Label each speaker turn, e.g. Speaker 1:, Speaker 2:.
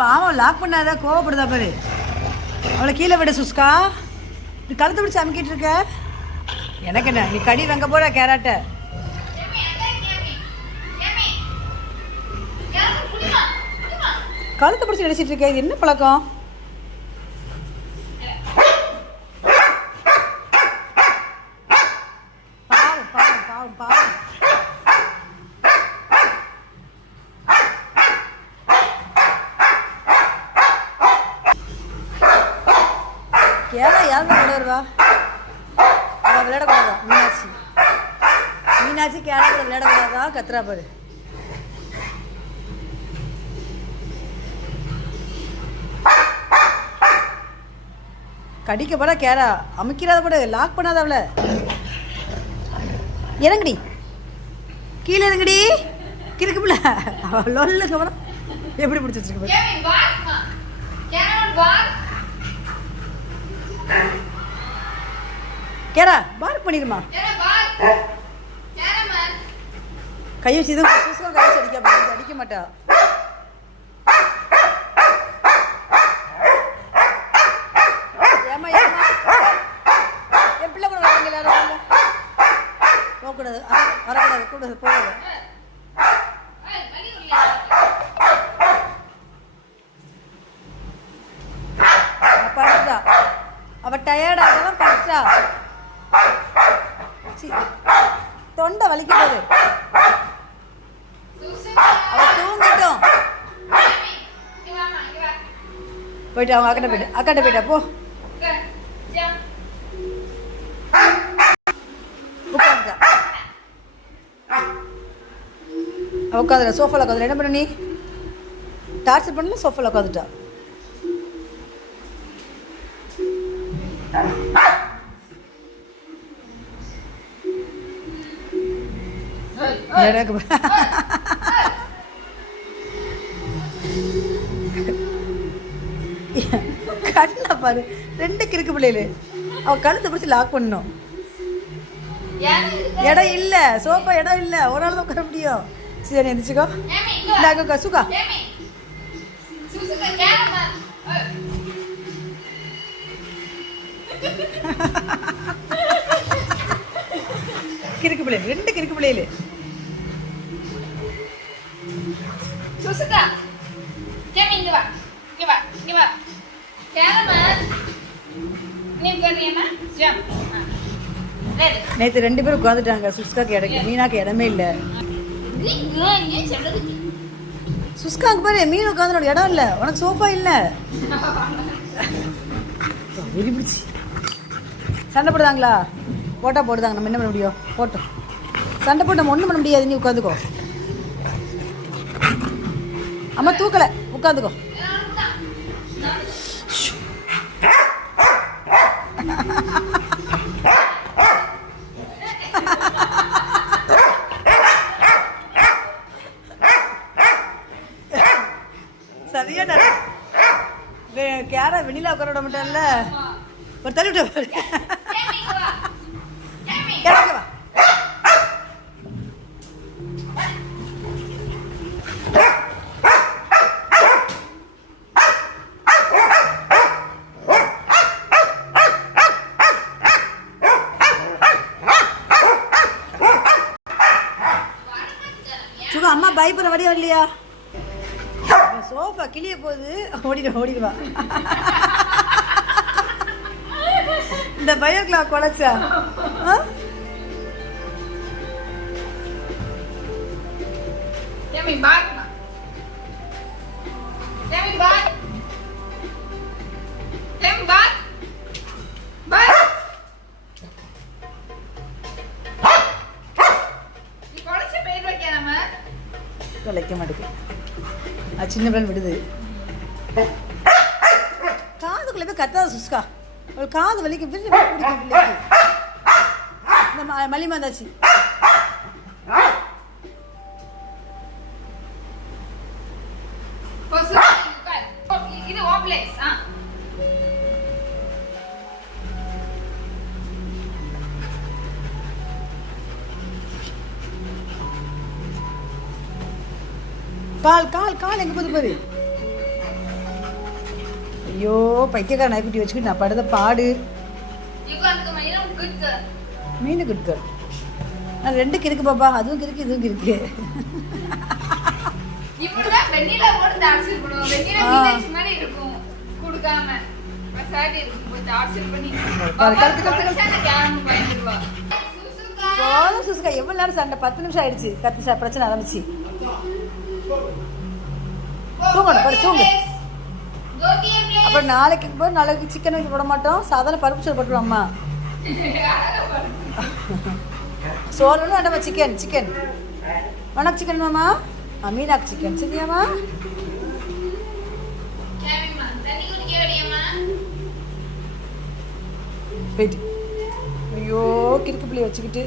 Speaker 1: பாவம் லாக் பண்ணாத கோவப்படுதா பாரு. அவளை கீழே விட சுஸ்கா நீ கழுத்து பிடிச்சி அமுக்கிட்டு இருக்க. எனக்கு என்ன நீ கடி வாங்க போற கேராட்ட? கழுத்தை பிடிச்சி நினச்சிட்டு இருக்க இது என்ன பழக்கம்? பாவம் பாவம் பாவம் பாவம். கேரளா யார் கூட வருவா? அவள் விளையாடக்கூடாதா மீனாட்சி. மீனாட்சி கேரளா கூட விளையாடக்கூடாதா கத்துறா பாரு. கடிக்க போட கேரா அமுக்கிறாத போட லாக் பண்ணாத அவளை. இறங்குடி. கீழே இறங்குடி. கிறுக்கு பிள்ளை அவள் லொல்லுங்க அப்புறம் எப்படி பிடிச்சி வச்சிருக்க கேரா பார் பண்ணிடுமா?
Speaker 2: Kevin, bark.
Speaker 1: கை வச்சு இது கை வச்சு அடிக்க அப்படி அடிக்க மாட்டா. ஏம்மா, ஏம்மா? என் பிள்ளை கூட வராங்க எல்லாரும் போகக்கூடாது. வரக்கூடாது. கூடாது போகாது
Speaker 2: Hey, வலி இல்லையா?
Speaker 1: படுத்துட்டா அவ டயர்ட் ஆகலாம் படுத்துட்டா சீ, தொண்டை வலிக்கிறது அவள் தூங்கிட்டோம் போயிட்டு அவங்க அக்கட்ட போயிட்டு அக்கட்ட போயிட்டா போ உட்காந்துட்டா உட்காந்துடா சோஃபாவில் உட்காந்து என்ன பண்ண நீ டார்ச்சர் பண்ணல சோஃபாவில் உட்காந்துட்டா எனக்கு கண்ணா பாரு ரெண்டு கிறுக்கு பிள்ளைகளு. அவ கழுத்தை பிடிச்சி லாக்
Speaker 2: இருக்கு.
Speaker 1: இடம் இல்ல சோஃபா இடம் இல்ல. ஒரு ஆள் தான் உட்கார முடியும். சரி எந்திரிச்சுக்கோ.
Speaker 2: Kevin, இங்க
Speaker 1: இந்த
Speaker 2: வா.
Speaker 1: அங்க உட்கார், சுகா கிறுக்கு பிள்ளை ரெண்டு கிறுக்கு பிள்ளைகளு
Speaker 2: சுசுகா. Kevin, இங்க வா. இங்க வா, இங்க வா. Kevin, man. நீ உட்காருறியாம்மா? Jump. ஆ. Ready.
Speaker 1: நேத்து ரெண்டு பேரும் உட்காந்துட்டாங்க சுஸ்காக்கு இடம் மீனாக்கு இடமே இல்ல. சுஸ்காக்கு பாரு மீன் உட்காந்து இடம் இல்ல உனக்கு சோஃபா இல்ல வெறி பிடிச்சி சண்டை போடுதாங்களா? போட்டால் போடுதாங்க நம்ம என்ன பண்ண முடியும்? போட்டோம் சண்டை போட்டு நம்ம ஒன்றும் பண்ண முடியாது நீ உட்காந்துக்கோ. அம்மா தூக்கலை உட்காந்துக்கோ. சரியா கேரா வெளியில உட்கார விட மாட்டேன்ல. ஒரு தள்ளி விட்டு சுகா அம்மா பயப்படுற வழியா இல்லையா சோஃபா கிளிய போகுது ஓடிடு ஓடிடுவா இந்த பயோ. பயோக்லா குலைச்சா ஆ? குலைக்க மாட்டேங்குது அது சின்ன பிள்ளை விடுது காதுக்குள்ளே போய் கத்தாத சுஸ்கா ஒரு காது வலிக்கு பிரிஞ்சு பிடிக்கும் பிள்ளைக்கு இந்த மலிமா
Speaker 2: இது உன் ஆ.
Speaker 1: கால் கால் கால் எங்க போகுது பாரு. ஐயோ பைத்தியக்கார நாய்க்குட்டி வச்சுக்கிட்டு நான் படுத பாடு. மீன் குட் நான் ரெண்டுக்கு இருக்கு பாப்பா அதுவும் இருக்கு இதுவும் இருக்கு. போதும் சுசுக்கா நேரம் சண்டை? பத்து நிமிஷம் ஆயிடுச்சு. கத்து பிரச்சனை ஆரம்பிச்சு. தூங்கணும், பாரு, தூங்கு. அப்புறம் நாளைக்கு போய் நாளைக்கு சிக்கன் வைக்க போட மாட்டோம். சாதாரண பருப்பு சோறு போட்டுருவோம் அம்மா. சோறு ஒன்றும் வேண்டாமா சிக்கன் சிக்கன் உனக்கு சிக்கன் மாமா மீனாக்கு சிக்கன் போயிட்டு ஐயோ கிறுக்கு பிள்ளைய வச்சுக்கிட்டு.